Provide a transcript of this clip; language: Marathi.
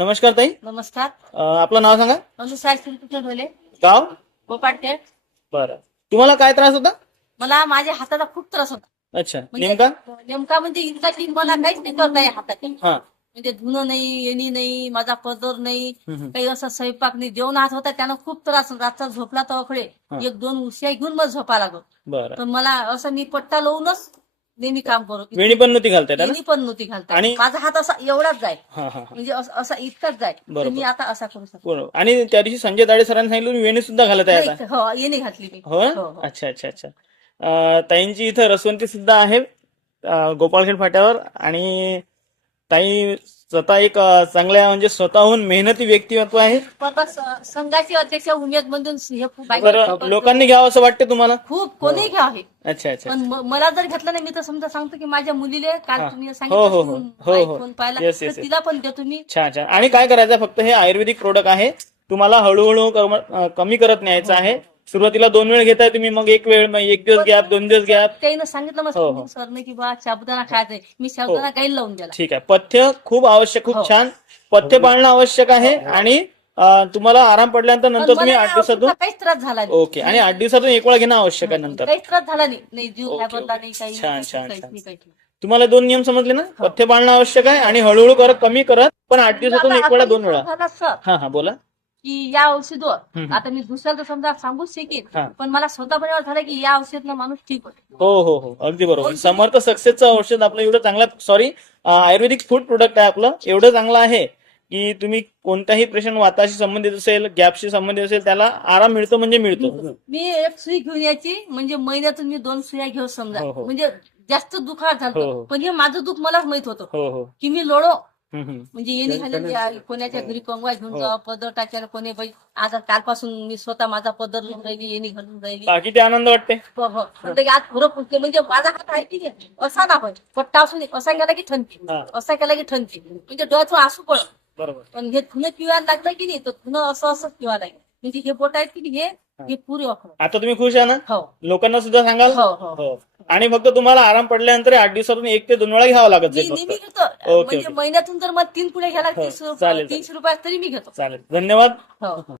नमस्कार ताई. नमस्कार. अं, आपलं नाव सांगा. गाव? गोपाटखेड. बरं. तुम्हाला काय त्रास होता? मला माझ्या हाताचा खूप त्रास होता. अच्छा. म्हणजे नेमका? नेमका म्हणजे इतका की मला काहीच नाही करता या हातात हा. म्हणजे धुणं नाही येणी नाही माझा पदर नाही. हम्म. काही असं स्वयंपाक नाही. जेवण हात होता त्यानं खूप त्रास रातचा झोपला तर अकडे हा. एक दोन उशिया घेऊन मग झोपा लागत बरं. पण मला असं मी पट्टा लावूनच नेहमी काम करू वेणी पण नव्हती घालता येत येणी पण नव्हती घालता आणि- माझा हात असा एवढाच जाय. हा हा हा. म्हणजे असं- असा इतकाच जाय. तर बरोबर. मी आता असा करू शकतो. बरोबर. आणि त्या दिवशी संजय दाडे सरांनी सांगितलं तुम्ही वेणी सुद्धा घालत आहे आता नाही, हो येणी घातली मी. हो? हो, हो. अच्छा अच्छा अच्छा. अं, ताईंची इथं रसवंती सुद्धा आहे अं, गोपाळखेड फाट्यावर. आणि ताई स्वतः एक चांगल्या म्हणजे स्वतःहून मेहनती व्यक्तिमत्व आहे. बाबा स- संघाचे अध्यक्ष उमेद मधून हे खूप बरं लोकांनी घ्यावं असं वाटतं तुम्हाला? खूप कोणी घ्या आहे अच्छा अच्छा पण म- मला जर घेतलं नाही मी तर समजा सांगतो की माझ्या मुलीले काल हा. तुम्ही हो, हो, सांगितलं हो. हो, हो. फोन पाहिला Yes, तर yes, yes. तिला पण देतो मी छान छान. आणि काय करायचं फक्त हे आयुर्वेदिक प्रोडक्ट आहे. तुम्हाला हळूहळू कम- अं, कमी करत न्यायचं आहे. सुरुवातीला दोन वेळ घेताय तुम्ही मग एक वेळ मग एक दिवस गॅप दोन दिवस गॅप त्यानं सांगितलं हो, हो. मग सरने की बा साबुदाणा खायचंय. मी साबुदाणा गाईल लावून दिला. ठीक आहे. पथ्य खूप आवश्यक खूप हो. छान. पथ्य पाळणं आवश्यक आहे आणि अं, तुम्हाला आराम पडल्यानंतर नंतर तुम्ही आठ दिवसातून काहीच त्रास झाला नाही. ओके. आणि आठ दिवसातून एक वेळा घेणं आवश्यक आहे नंतर. काहीच त्रास झाला नाही. नाही जीव ओके, घाबरला ओके. नाही काही छान, नाही, छान, काहीच छान. नाही, काहीच नाही. तुम्हाला दोन नियम समजले ना? पथ्य पाळणं आवश्यक आहे आणि हळूहळू करत कमी करत पण आठ दिवसातून एक वेळा दोन वेळा. झाला सर हा हा बोला. की या औषधवर हम्म. आता मी दुसऱ्याला समजा सांगू शकेन हा. पण मला स्वतः बरोबर झालं की या औषधनं माणूस ठीक होते हो हो हो अगदी बरोबर समर्थ सक्सेसचं औषध आपलं एवढं चांगलं सॉरी आयुर्वेदिक फूड प्रोडक्ट आहे आपलं एवढं चांगलं आहे की तुम्ही कोणताही पेशंट वाताशी संबंधित असेल गॅपशी संबंधित असेल त्याला आराम मिळतो म्हणजे मिळतो मी एक सुई घेऊन यायची म्हणजे महिन्यातून मी दोन सुया घेऊ समजा हो, हो. म्हणजे जास्त दुखार हो, हो. झालं पण हे माझं दुःख मलाच माहीत होतं हो हो की मी लोळो हम्म. म्हणजे येणे घालून कोणाच्या घरी कंगवा घेऊन. जा पदर टाकायला कोणी बाई आता कालपासून मी स्वतः माझा पदर लावून राहिली येणे घालून राहिली. किती आनंद वाटते हो, हो. म्हणते की आज खरं पुसले म्हणजे माझा हात आहे की नाही? असा ना होय पट्टा असून असा गेला की ठणते. हा. असा गेला की ठणते. म्हणजे डोळ्यातून आसू पडत बरोबर. पण हे धुणं पिवायला लागलं की नाही तर धुणं असं असं पिवा लागलं. म्हणजे हे बोट आहेत की नाही हे हे. पुरे वापरून आता तुम्ही खुश आहे ना? हो. लोकांना सुद्धा सांगाल? हो हो. हो. आणि फक्त तुम्हाला आराम पडल्यानंतर आठ दिवसातून एक ते दोन वेळा घ्यावा लागत मी जाईल नेहमी फक्त घेतो. ओके, म्हणजे ओके. महिन्यातून जर मला तीन पुढे घ्यायला हो, चालेल, रुपये चालेल. तीनशे रुपयात तरी मी घेतो. चालेल. धन्यवाद. हो.